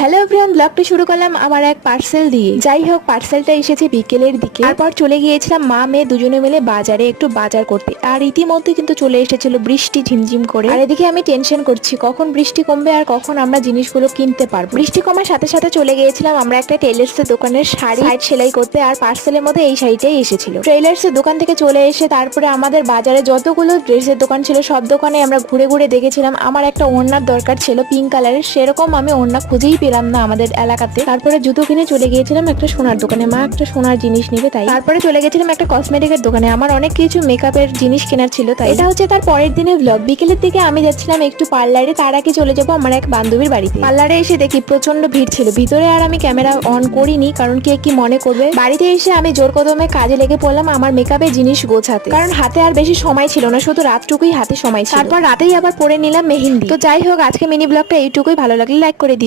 Hello everyone, ব্লগটি শুরু করলাম আবার এক পার্সেল দিয়ে। যাই হোক, পার্সেলটা এসেছে বিকেলের দিকে। তারপর চলে গিয়েছিলাম মা মেয়ে দুজনে মিলে বাজারে একটু বাজার করতে। আর ইতিমধ্যে কিন্তু চলে এসেছিল বৃষ্টি ঝিমঝিম করে। আর এদিকে আমি টেনশন করছি কখন বৃষ্টি কমবে আর কখন আমরা জিনিসগুলো কিনতে পারবো। বৃষ্টি কমার সাথে সাথে চলে গিয়েছিলাম আমরা একটা টেলার্সের দোকানের শাড়ি সাইড সেলাই করতে। আর পার্সেলের মধ্যে এই শাড়িটাই এসেছিল। টেলার্সের দোকান থেকে চলে এসে তারপরে আমাদের বাজারে যতগুলো ড্রেসের দোকান ছিল সব দোকানে আমরা ঘুরে ঘুরে দেখেছিলাম। আমার একটা ওড়নার দরকার ছিল পিঙ্ক কালারের, সেরকম আমি ওড়না খুঁজেই পেলাম না আমাদের এলাকাতে। তারপরে জুতো কিনে চলে গিয়েছিলাম একটা সোনার দোকানে, মা একটা সোনার জিনিস নিবে তাই। তারপরে চলে গেছিলাম একটা কসমেটিকের দোকানে, আমার অনেক কিছু মেকআপের জিনিস কেনার ছিল তাই। এটা হচ্ছে তার পরের দিনের ব্লগ। বিকেলের দিকে আমি যাচ্ছিলাম একটু পার্লারে, তার আগে চলে যাবো আমার এক বান্ধবীর বাড়িতে। পার্লারে এসে দেখি প্রচন্ড ভিড় ছিল ভিতরে, আর আমি ক্যামেরা অন করিনি কারণ কে কি মনে করবে। বাড়িতে এসে আমি জোর কদমে কাজে লেগে পড়লাম আমার মেকআপের জিনিস গোছাতে, কারণ হাতে আর বেশি সময় ছিল না, শুধু রাতটুকুই হাতে সময় ছিল। তারপর রাতেই আবার পরে নিলাম মেহেন্দি। তো যাই হোক, আজকে মিনি ব্লগটা এইটুকুই। ভালো লাগলে লাইক করে দিও।